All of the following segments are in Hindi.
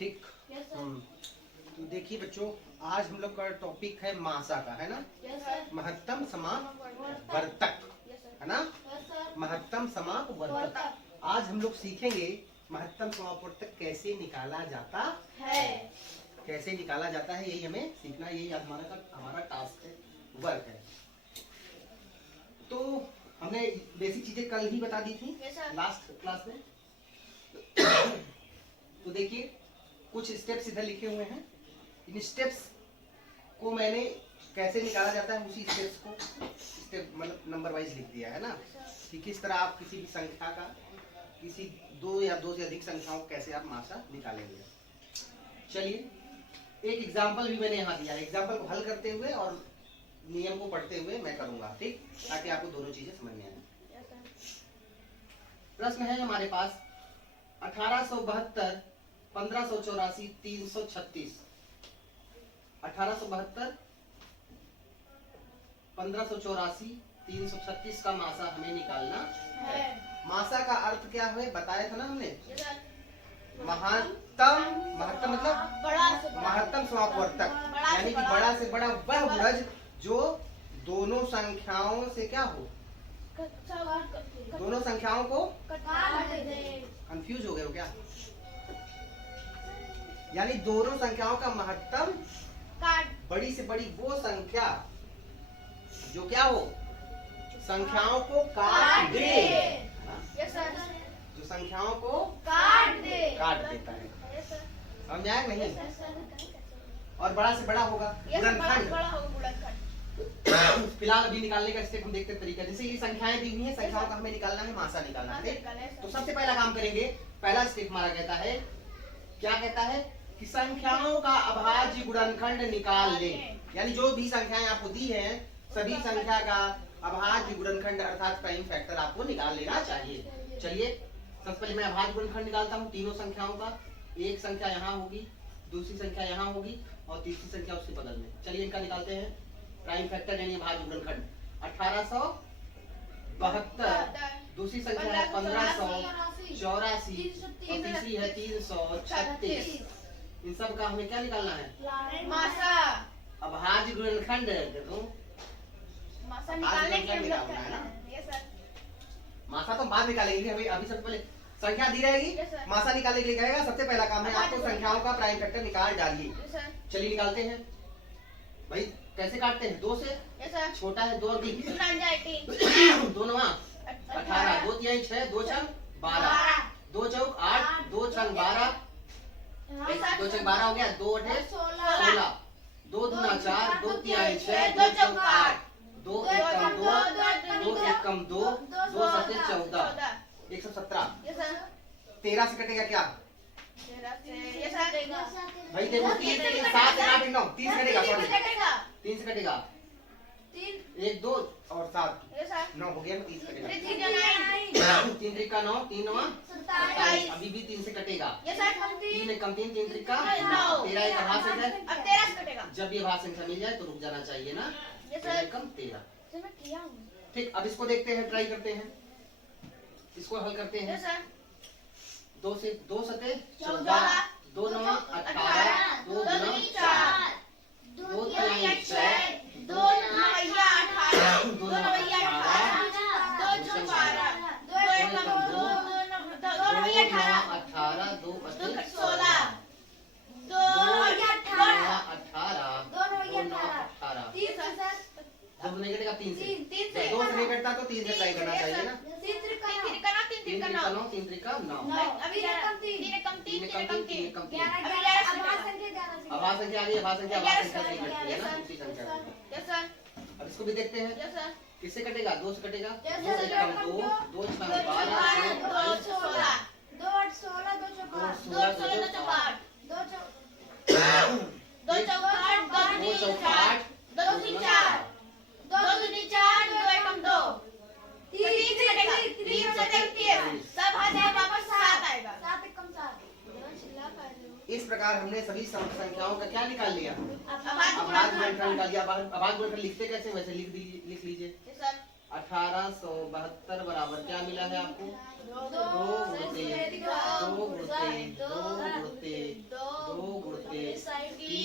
ठीक। तो देखिए बच्चों, आज हम लोग का टॉपिक है मासा का, है ना। महत्तम समापवर्तक, है ना। महत्तम समापवर्तक। आज हम लोग सीखेंगे महत्तम समापवर्तक कैसे निकाला जाता है। कैसे निकाला जाता है यही हमें सीखना, यही आज हमारा टास्क है, वर्क है। तो हमने बेसिक चीजें कल ही बता दी थी लास्ट क्लास में। तो देखिए कुछ स्टेप्स इधर लिखे हुए हैं। इन स्टेप्स को मैंने कैसे निकाला जाता है उसी स्टेप्स को स्टेप मतलब नंबर वाइज लिख दिया है ना, कि किस तरह आप किसी भी संख्या का, किसी दो या दो से अधिक संख्याओं कैसे आप मासा निकालेंगे। चलिए एक एग्जाम्पल भी मैंने यहाँ दिया है। एग्जाम्पल को हल करते हुए और नियम को पढ़ते हुए मैं करूंगा, ठीक, ताकि आपको दोनों चीजें समझ में आए। प्रश्न है हमारे पास 1872, 1584, 336। 1872, 1584, 336 का मासा हमें निकालना है। मासा का अर्थ क्या है बताया था ना हमने। महत्तम, महत्तम मतलब महत्तम समापवर्तक, यानी कि बड़ा से बड़ा वह गुणज जो दोनों संख्याओं से क्या हो, दोनों संख्याओं को कंफ्यूज हो गए हो क्या, यानी दोनों संख्याओं का महत्तम बड़ी से बड़ी वो संख्या जो क्या हो, संख्याओं को काट दे, जो संख्याओं को काट देता है। समझ आया नहीं। और बड़ा से बड़ा होगा गुणनखंड। फिलहाल अभी निकालने का स्टेप हम देखते हैं तरीका। जैसे ये संख्याएं दी हुई हैं, संख्याओं का हमें निकालना है, मासा निकालना है। तो सबसे पहला काम करेंगे, पहला स्टेप हमारा कहता है, क्या कहता है कि संख्याओं का अभाज्य गुणनखंड निकाल लें। यानी जो भी संख्याएं आपको दी हैं सभी संख्या का अभाज्य गुणनखंड अर्थात प्राइम फैक्टर आपको निकाल लेना चाहिए। चलिए सबसे पहले मैं अभाज्य गुणनखंड निकालता हूँ तीनों संख्याओं का। एक संख्या यहाँ होगी, दूसरी संख्या यहाँ होगी और तीसरी संख्या उसके बगल में। चलिए इनका निकालते हैं प्राइम फैक्टर यानी अभाज्य गुणनखंड। 1872, दूसरी संख्या है 1584 और तीसरी है 336। इन सब का हमें क्या निकालना है, मासा। अभाज्य गुणनखंड देखो, मासा निकालने के लिए निकालना है ना। मासा तो बाद निकालेंगे, अभी सबसे पहले संख्या दी रहेगी, मासा निकालने के लिए कहेगा। सबसे पहला काम है आपको संख्याओं का प्राइम फैक्टर निकाल डालिए। चलिए निकालते हैं भाई। कैसे काटते हैं, दो से, छोटा है 2 और 3, 2 9 18, 2 3 6, 2 6 12, 2 चौक 8, 2 6 12, 2 6 12 हो गया, 2 8 16, 2 दूना 4, 2 3 6, 2 चौक 8, 2 एकम 2, 2 एकम 2, 2 7 14, 117। 13 से कटेगा क्या भाई, देखो 3 से 7 से 8 9 3 से कटेगा, सॉरी 3 से कटेगा, 1 2 और 7 9 हो गया, 30 कटेगा। 3 त्रिका 9, 3 9 27, अभी भी 3 से कटेगा। 3 एकम 3, 3 त्रिका 9, 13 एक भाषण है, अब 13 से कटेगा। जब ये भाषण संख्या मिल जाए तो रुक जाना चाहिए ना। 13 एकम 13। ठीक, अब इसको देखते हैं, ट्राई करते हैं, इसको हल करते हैं। 2 से 2 सते 14, 2 9 18, 2 गुना 4, 2 3 6, 2 9 18, 2 9 18, 2 6 12, 2 एकम 2, 2 9 18, 2 अधिक 16, 2 18, 2 9 18, 2 नहीं कटेगा 3 से, 2 से नहीं कटता तो 3 से ट्राई करना चाहिए ना। 3 त्रिका 9, 3 त्रिका 9, अभी 3 एकम 3, 3 एकम 3, अभाज्य संख्या आ गई, अभाज्य संख्या नहीं कटती है ना, दूसरी संख्या। अब इसको भी देखते हैं, किससे कटेगा, 2 से कटेगा, 2 एकम 2, 2 6 12, 2 16, 2 8 16, 2 चौक 8, 2 चौक 8, 2 चौक 8, 2 चौक 8, 2 3 4, 2 दूनी 4, 2 एकम 2, 3 से कटेगा, 3 से 33, सब आ जाए वापस 7 आएगा, 7 एकम 7। इस प्रकार हमने सभी संख्याओं का क्या निकाल लिया, अभाज्य गुणनखंड निकाल लिया। अभाज्य गुणनखंड लिखते कैसे, वैसे लिख लीजिए। 1872 बराबर क्या मिला है आपको, 2 गुणते 2 गुणते 2 गुणते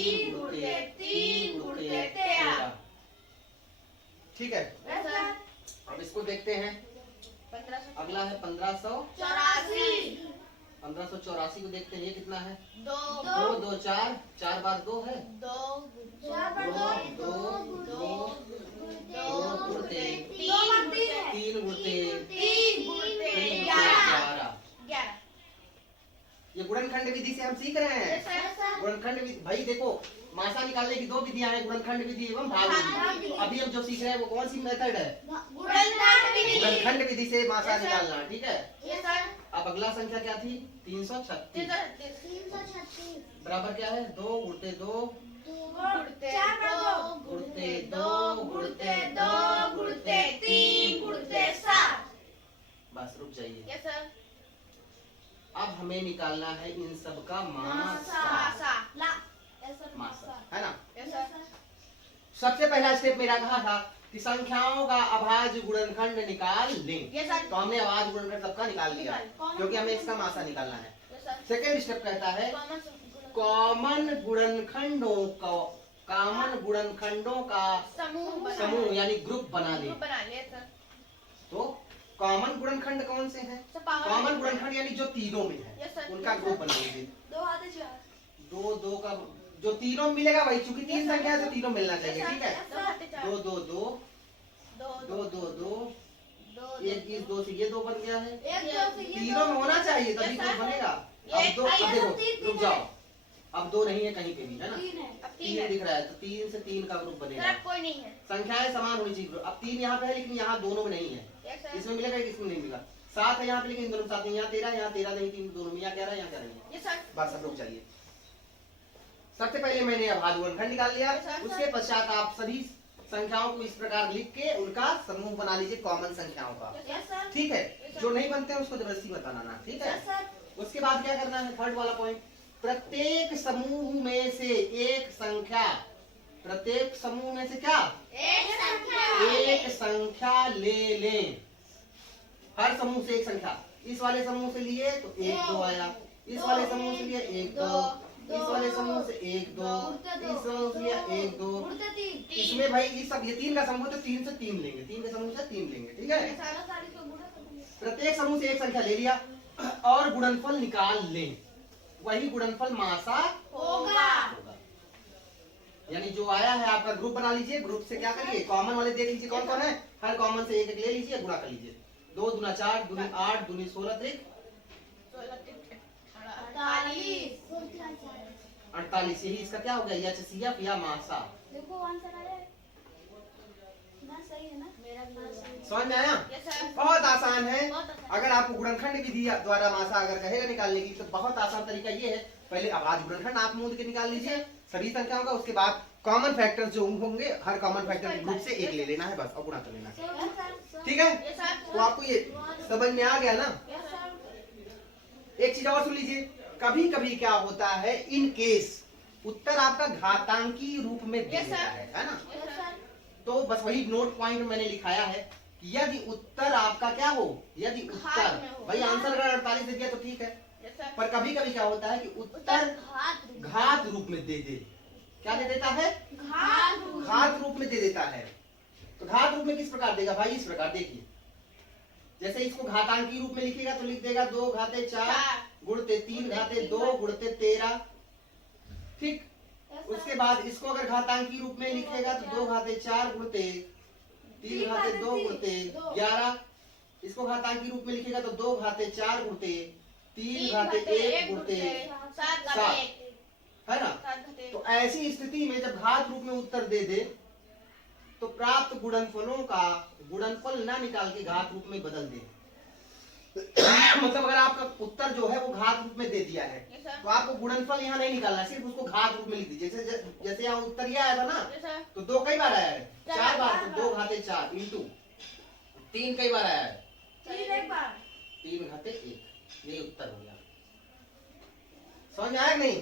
3 गुणित 3 गुणित 13। ठीक है, अब इसको देखते हैं। अगला है 1584। 1584 को देखते हैं, ये कितना है? 2 2 4 4 बार 2 है, 2 2 2 गुणित 3 गुणित 11। ये गुणनखंड विधि से हम सीख रहे हैं। गुणनखंड विधि, भाई देखो मासा निकालने की दो विधियां हैं, गुणनखंड विधि एवं भाग विधि। तो अभी हम जो सीख रहे हैं वो कौन सी मेथड है? गुणनखंड विधि से मासा निकालना, ठीक है। अब अगला संख्या क्या थी? 336 बराबर क्या है? 2 गुणित 2 गुणित 2 गुणित 2 गुणित 3 गुणित 7। बस रुक जाइए। अब हमें निकालना है इन सब का मासा, है ना। सबसे पहला स्टेप मेरा कहा था कि संख्याओं का अभाज्य गुणनखंड निकाल लें। तो हमने अभाज्य गुणनखंड सबका निकाल लिया क्योंकि हमें इसका मासा निकालना है। सेकेंड स्टेप कहता है कॉमन गुणनखंडों का समूह यानी ग्रुप बना ले। तो कॉमन गुणनखंड कौन से हैं? कॉमन गुणनखंड यानी जो तीनों में है उनका ग्रुप बना लीजिए। 2 2 का जो तीनों मिलेगा वही, चूंकि 3 संख्या है तो तीनों मिलना चाहिए, ठीक है। 2 2 2 2 2 2 1 इस 2 से ये 2 बन गया है, तीनों में होना चाहिए तभी ग्रुप बनेगा। अब 2, अब देखो रुक जाओ, अब 2 नहीं है कहीं पे भी, है ना। 3 दिख रहा है तो 3 से 3 का ग्रुप बनेगा। कोई नहीं है, संख्याएं समान होनी चाहिए। अब 3 यहाँ पे है लेकिन यहाँ दोनों में नहीं है, इसमें मिलेगा इसमें नहीं मिलेगा। 7 है यहाँ पे लेकिन दोनों में 7 नहीं, यहाँ 13 यहाँ 13 नहीं, 3 दोनों में, यहाँ 11 यहाँ 11 नहीं। बस सब लोग चलिए, सबसे पहले मैंने अभाज्य गुणनखंड निकाल लिया। उसके पश्चात आप सभी संख्याओं को इस प्रकार लिख के उनका समूह बना लीजिए कॉमन संख्याओं का, ठीक है। जो नहीं बनते हैं उसको जबरदस्ती बताना ना, ठीक है। उसके बाद क्या करना है? थर्ड वाला पॉइंट, प्रत्येक समूह में से एक संख्या, प्रत्येक समूह में से क्या? एक संख्या ले लें। हर समूह से एक संख्या, इस वाले समूह से लिए तो 1 2 आया, इस वाले समूह से लिए 1 2, इस वाले समूह से 1 2, इस समूह से लिया 1 2। इसमें भाई ये सब ये 3 का समूह तो 3 से 3 लेंगे, 3 के समूह से 3 लेंगे, ठीक है। प्रत्येक समूह से एक संख्या ले लिया और गुणनफल निकाल लें, वही गुणनफल मासा होगा। यानी जो आया है आपका ग्रुप बना लीजिए। ग्रुप से क्या करिए? कॉमन वाले देख लीजिए कौन कौन है, हर कॉमन से एक एक ले लीजिए, गुणा कर लीजिए। 2 दूना 4 दूनी 8 दूनी 16 त्रिक 48। यही इसका क्या हो गया? एचसीएफ या मासा। देखो आंसर आया है ना, सही है ना? मेरा भी समझ में आया? बहुत आसान है। अगर आपको गुणनखंड विधि द्वारा मासा अगर कहेगा निकालने की तो बहुत आसान तरीका ये है, पहले अभाज्य गुणनखंड आप मूल के निकाल लीजिए सभी संख्याओं का। उसके बाद कॉमन फैक्टर्स जो होंगे हर कॉमन फैक्टर ग्रुप से एक ले लेना है बस, और गुणा कर लेना है, ठीक है। तो आपको ये समझ में आ गया ना? एक चीज और सुन लीजिए, कभी कभी क्या होता है, इन केस उत्तर आपका घातांकी रूप में दे देता है ना। तो बस वही नोट पॉइंट मैंने लिखाया है कि यदि उत्तर आपका क्या हो, यदि उत्तर भाई आंसर अगर 48 दे दिया तो ठीक है, पर कभी कभी क्या होता है कि उत्तर घात रूप में दे दे। क्या दे देता है? घात रूप में दे देता है। तो घात रूप में किस प्रकार देगा भाई? इस प्रकार देखिए, जैसे इसको घातांकी रूप में लिखेगा तो लिख देगा 2 घाते 4 गुणते 3 घाते 2 गुणते 13, ठीक। उसके बाद इसको अगर घातांकी रूप में लिखेगा तो 2 घाते 4 गुणते 3 घाते 2 गुणते 11। इसको घातांकी रूप में लिखेगा तो 2 घाते 4 गुणते 3 घाते 1 गुणते 7, है ना। तो ऐसी स्थिति में जब घात रूप में उत्तर दे दे तो प्राप्त गुणनफलों का गुणनफल ना निकाल के घात रूप में बदल दे। मतलब अगर आपका उत्तर जो है वो घात रूप में दे दिया है तो आपको गुणनफल यहाँ नहीं निकालना, सिर्फ उसको घात रूप में लिख दीजिए। जैसे यहाँ उत्तर ये आया था ना, तो 2 कई बार आया है? 4 बार। तो 2 घाते 4 इंटू 3 कई बार आया है? 3 घाते 1, ये उत्तर हो गया। समझ में आया नहीं?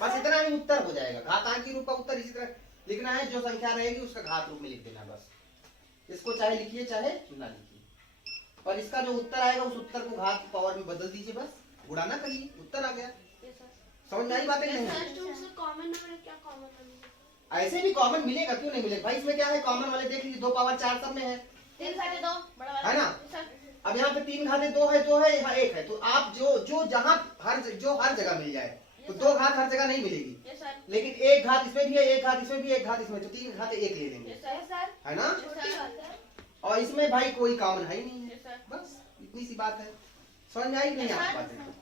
बस इतना ही उत्तर हो जाएगा। घातांकी रूप का उत्तर इसी तरह लिखना है, जो संख्या रहेगी उसका घात रूप में लिख देना बस। इसको चाहे लिखिए चाहे ना लिखिए, पर इसका जो उत्तर आएगा उस उत्तर को घात की पावर में बदल दीजिए, बस गुणा ना करिए, उत्तर आ गया। समझ में आई बातें नहीं? कॉमन नंबर क्या कॉमन नंबर? ऐसे भी कॉमन मिलेगा, क्यों नहीं मिलेगा भाई? इसमें क्या है, कॉमन वाले देख लीजिए, 2 पावर 4 सब में है, 3 घाते 2 बड़ा वाला है ना? अब यहाँ पे 3 घाते 2 है, 2 है, यहाँ 1 है, तो आप जो जहाँ हर जगह मिल जाए, तो 2 घात हर जगह नहीं मिलेगी, लेकिन 1 घात इसमें भी है, 1 घात इसमें भी, 1 घात इसमें, तो 3 घाते 1 ले लेंगे, है ना? और इसमें भाई कोई कॉमन है ही नहीं है, बस इतनी सी बात है। समझ में आई नहीं आपकी बातें?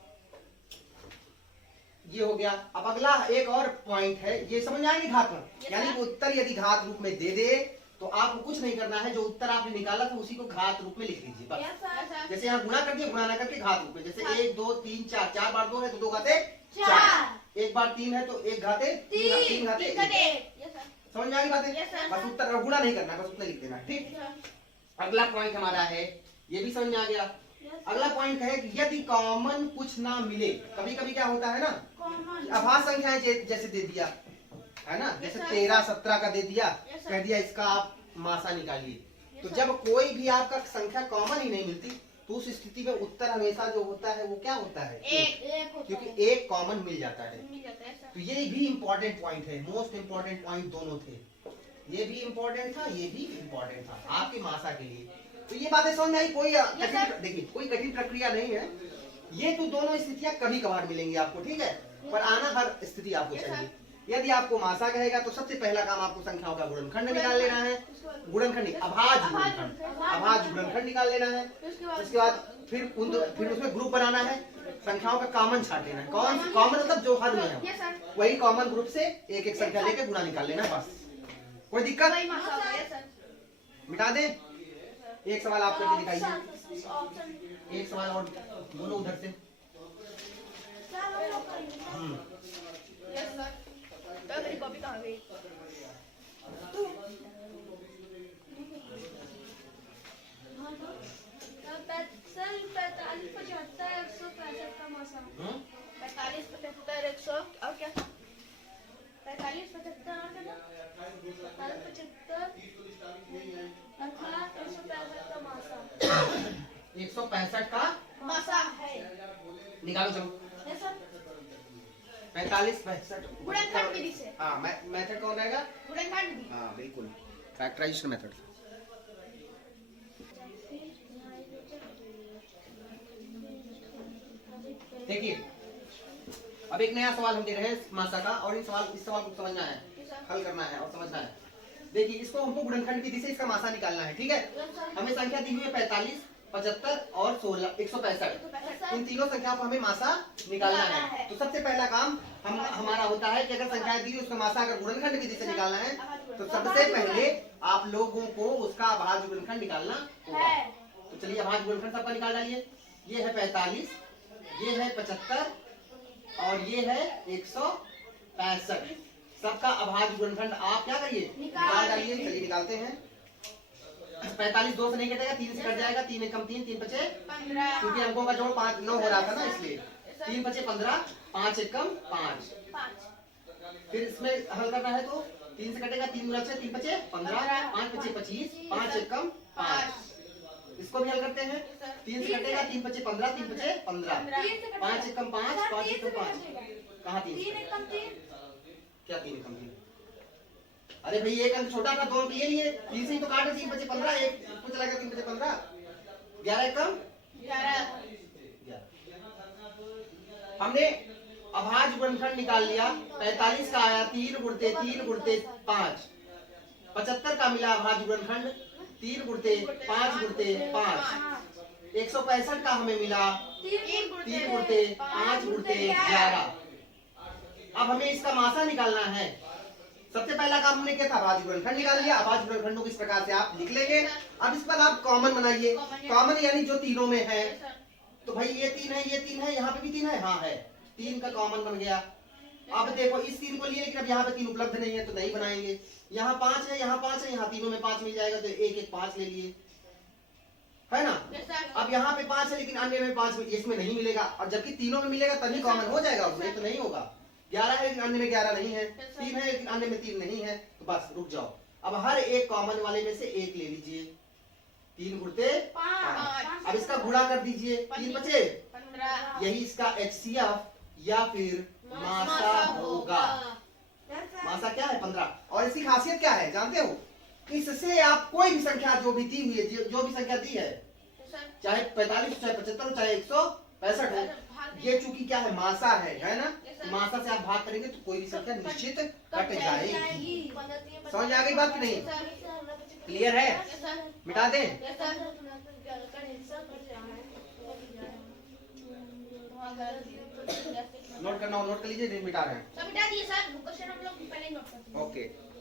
ये हो गया। अब अगला एक और पॉइंट है, ये समझ में आएगी घात, यानी उत्तर यदि घात रूप में दे दे तो आपको कुछ नहीं करना है, जो उत्तर आपने निकाला था उसी को घात रूप में लिख लीजिए बस। जैसे यहाँ गुणा कर दिया, गुणा ना करके घात रूप में, जैसे 1 2 3 4, 4 बार 2 है तो 2 घाते 4, 1 बार 3 है तो 1 घाते 3 घाते 1। समझ में आ गई बातें? बस उत्तर गुणा नहीं करना, बस उत्तर लिख देना, ठीक। अगला पॉइंट हमारा है, ये भी समझ में आ गया। अगला पॉइंट है कि यदि कॉमन कुछ ना मिले, कभी कभी क्या होता है ना, अभाज्य संख्याएं जैसे दे दिया है ना, जैसे 13 17 का दे दिया, कह दिया इसका आप मासा निकालिए, तो जब कोई भी आपका संख्या कॉमन ही नहीं मिलती तो उस स्थिति में उत्तर हमेशा जो होता है वो क्या होता है, एक, क्योंकि एक कॉमन मिल जाता है। तो ये भी इम्पोर्टेंट पॉइंट है, मोस्ट इम्पोर्टेंट पॉइंट दोनों थे, ये भी इम्पोर्टेंट था, ये भी इम्पोर्टेंट था आपके मासा के लिए। तो ये बातें समझ में आई? कोई देखिए कोई कठिन प्रक्रिया नहीं है, ये तो दोनों स्थितियां कभी कभार मिलेंगी आपको, ठीक है, पर आना हर स्थिति आपको चाहिए। यदि आपको मासा कहेगा तो सबसे पहला काम आपको संख्याओं का गुणनखंड निकाल लेना है, गुणनखंड अभाज्य गुणनखंड निकाल लेना है। उसके बाद फिर उसमें ग्रुप बनाना है, संख्याओं का कॉमन छाट लेना है। कॉमन मतलब जो हर में है वही कॉमन ग्रुप से एक एक संख्या लेके गुणा निकाल लेना, बस। कोई दिक्कत? मिटा दे। एक सवाल आप करके दिखाइए, एक सवाल और बोलो उधर से। मेरी कॉपी कहाँ गई? सर 45 75 165 का मासा। 45 75 100 और क्या? 45 75 और क्या? 45 75 अर्थात 165 का मासा। 165 का मासा है। निकालो चलो। 45 65 गुणनखंड विधि से। हाँ, मेथड कौन रहेगा? गुणनखंड विधि। हाँ बिल्कुल, फैक्टराइजेशन मेथड। देखिए अब एक नया सवाल हम दे रहे हैं मासा का, और इस सवाल को समझना है, हल करना है और समझना है। देखिए इसको हमको गुणनखंड विधि से इसका मासा निकालना है, ठीक है। हमें संख्या दी हुई है 45 75 और 16 165, इन तीनों संख्याओं को हमें मासा निकालना है। तो सबसे पहला काम हमारा होता है कि अगर संख्या दी हुई उसका मासा अगर गुणनखंड विधि से निकालना है तो सबसे पहले आप लोगों को उसका अभाज्य गुणनखंड निकालना होगा। तो चलिए अभाज्य गुणनखंड सबका निकाल डालिए। ये है 45, ये है 75 और ये है 165, सबका अभाज्य गुणनखंड आप क्या करिए, निकाल डालिए। चलिए निकालते हैं। 45 2 से नहीं कटेगा, 3 से कट जाएगा, 3 एकम 3 3 पचे 15, क्योंकि अंकों का जोड़ 5 9 हो रहा था ना, इसलिए 3 पचे 15 5 एकम 5। फिर इसमें हल करना है तो 3 से कटेगा, 3 गुना 6 3 पचे 15 5 पचे 25 5 एकम 5। इसको भी हल करते हैं। 3 से कटेगा, 3 पचे 15 3 पचे 15 5 एकम 5 5 एकम 5। कहाँ 3 क्या 3 एकम 3? अरे भाई एक अंक छोटा था, 2 अंक ये लिए, 3 से ही तो काटे, 3 बचे 15, एक कुछ चला गया, 3 बचे 15 11 एकम 11। हमने अभाज्य गुणनखंड निकाल लिया। 45 का आया 3 गुणते 3 गुणते 5, 75 का मिला अभाज्य गुणनखंड 3 गुणते 5 गुणते 5, 165 का हमें मिला 3 गुणते 5 गुणते 11। अब हमें इसका मासा निकालना है। सबसे पहला काम हमने क्या था, अभाज्य गुणनखंड निकाल लिया। अभाज्य गुणनखंडों को इस प्रकार से आप लिख लेंगे। अब इस पर आप कॉमन बनाइए, कॉमन यानी जो तीनों में है। तो भाई ये 3 है, ये 3 है, यहाँ पे भी 3 है, हाँ है, 3 का कॉमन बन गया। अब देखो इस 3 को लिए, लेकिन अब यहाँ पे 3 उपलब्ध नहीं है तो नहीं बनाएंगे। यहाँ 5 है, यहाँ 5 है, यहाँ तीनों में 5 मिल जाएगा तो एक एक 5 ले लिए, है ना। अब यहाँ पे 5 है लेकिन अन्य में 5 इसमें नहीं मिलेगा, और जबकि तीनों में मिलेगा तभी कॉमन हो जाएगा, उसमें तो नहीं होगा। 11 है लेकिन अन्य में 11 नहीं है, 3 है लेकिन अन्य में 3 नहीं है, तो बस रुक जाओ। अब हर एक कॉमन वाले में से एक ले लीजिए। 3 गुणते 5। अब इसका गुणा कर दीजिए, 3 बचे 15। यही इसका HCF या फिर मासा होगा। मासा क्या है 15। और इसकी खासियत क्या है जानते हो? इससे आप कोई भी संख्या जो भी दी हुई है, जो भी संख्या दी है, चाहे 45 चाहे 75 चाहे 165 हो, ये चूंकि क्या है मासा है ना? मासा से आप भाग करेंगे तो कोई भी संख्या निश्चित कट जाएगी। समझ आ गई बात की नहीं? क्लियर है? मिटा दें? नोट करना हो नोट कर लीजिए, नहीं मिटा रहे हैं। मिटा दिए सर, क्वेश्चन हम लोग पहले नोट करते हैं। ओके।